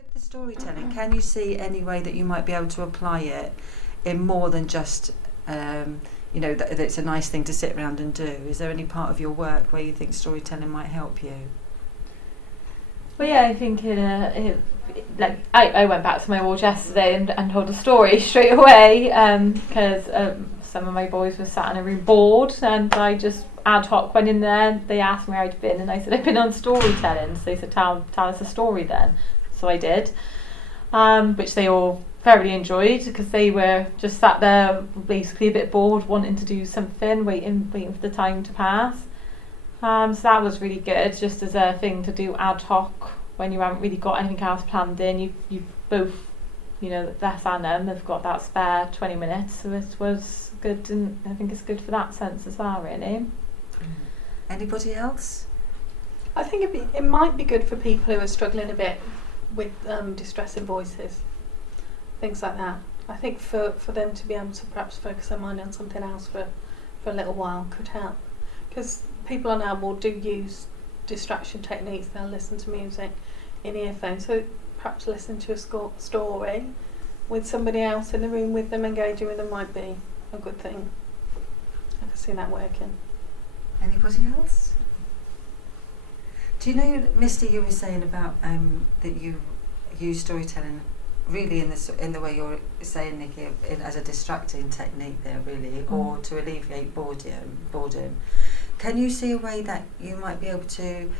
With the storytelling, can you see any way that you might be able to apply it in more than just, that it's a nice thing to sit around and do? Is there any part of your work where you think storytelling might help you? Well, yeah, I think I went back to my ward yesterday and told a story straight away because some of my boys were sat in a room bored, and I just ad hoc went in there. They asked me where I'd been, and I said I'd been on storytelling. So they said, tell us a story then. So I did, which they all thoroughly enjoyed because they were just sat there basically a bit bored, wanting to do something, waiting for the time to pass. So that was really good, just as a thing to do ad hoc when you haven't really got anything else planned in. You both, Les and them have got that spare 20 minutes, so it was good, and I think it's good for that sense as well, really. Anybody else? I think it might be good for people who are struggling a bit with distressing voices, things like that. I think for them to be able to perhaps focus their mind on something else for a little while could help, because people on our ward do use distraction techniques. They'll listen to music in earphones, so perhaps listen to a story with somebody else in the room with them, engaging with them, might be a good thing. I can see that working. Anybody else? Do you know, Misty, you were saying about that you use storytelling really in the way you're saying, Nikki, as a distracting technique there, really, or to alleviate boredom. Can you see a way that you might be able to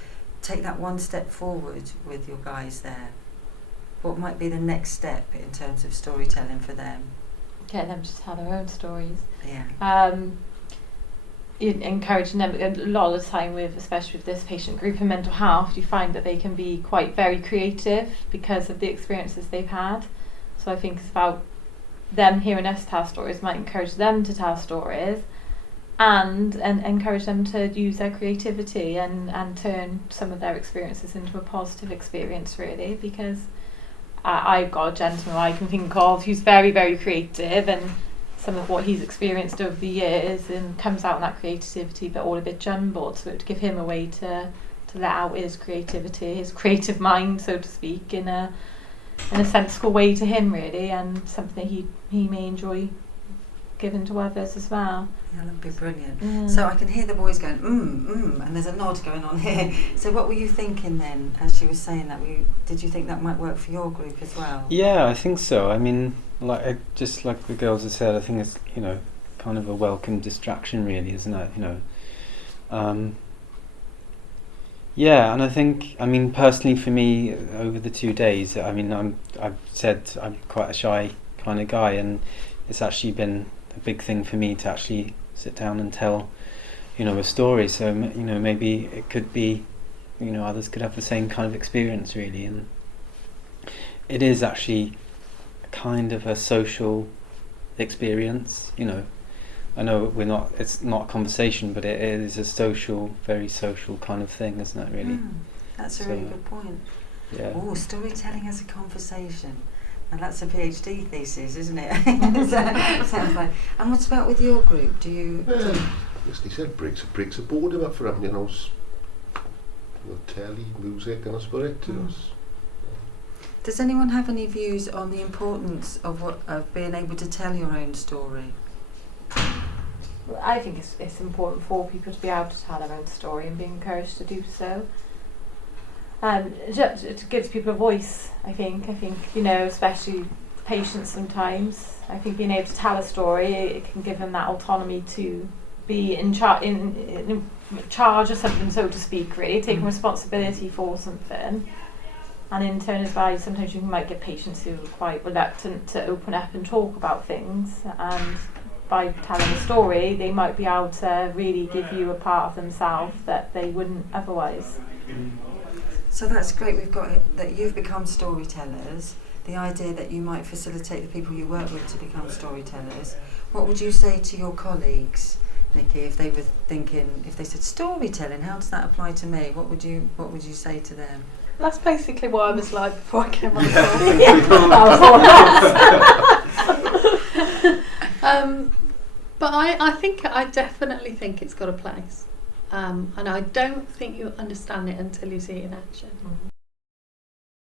take that one step forward with your guys there? What might be the next step in terms of storytelling for them? Get them to tell their own stories. Yeah. Encouraging them. A lot of the time, especially with this patient group in mental health, you find that they can be quite very creative because of the experiences they've had. So I think it's about them hearing us tell stories might encourage them to tell stories, and encourage them to use their creativity and turn some of their experiences into a positive experience, really, because I've got a gentleman I can think of who's very, very creative, and some of what he's experienced over the years and comes out in that creativity, but all a bit jumbled, so it would give him a way to let out his creativity, his creative mind, so to speak, in a sensible way to him, really, and something he may enjoy giving to others as well. Yeah, that'd be brilliant. Yeah. So I can hear the boys going, and there's a nod going on here. So what were you thinking then, as she was saying that? Did you think that might work for your group as well? Yeah, I think so. I mean, just like the girls have said, I think it's, kind of a welcome distraction, really, isn't it? Yeah, and I think, personally for me, over the 2 days, I've said I'm quite a shy kind of guy, and it's actually been a big thing for me to actually sit down and tell, a story. So, maybe it could be, others could have the same kind of experience, really. And it is actually kind of a social experience, I know it's not a conversation, but it is a social, very social kind of thing, isn't it, really? That's a really good point. Yeah. Oh, storytelling as a conversation. And that's a PhD thesis, isn't it? Sounds like. And what's about with your group? Do you? Yes, they said breaks a boredom up for them, telly, music, and that's about it. Does anyone have any views on the importance of being able to tell your own story? I think it's important for people to be able to tell their own story and be encouraged to do so. It gives people a voice, I think, especially patients sometimes. I think being able to tell a story, it can give them that autonomy to be in charge of something, so to speak, really, taking responsibility for something. And in turn as well, sometimes you might get patients who are quite reluctant to open up and talk about things, and by telling a story, they might be able to really give you a part of themselves that they wouldn't otherwise. So that's great. We've got it, that you've become storytellers, the idea that you might facilitate the people you work with to become storytellers. What would you say to your colleagues, Nikki, if they said storytelling, how does that apply to me? What would you say to them? That's basically what I was like before I came on board. But I definitely think it's got a place. And I don't think you understand it until you see it in action.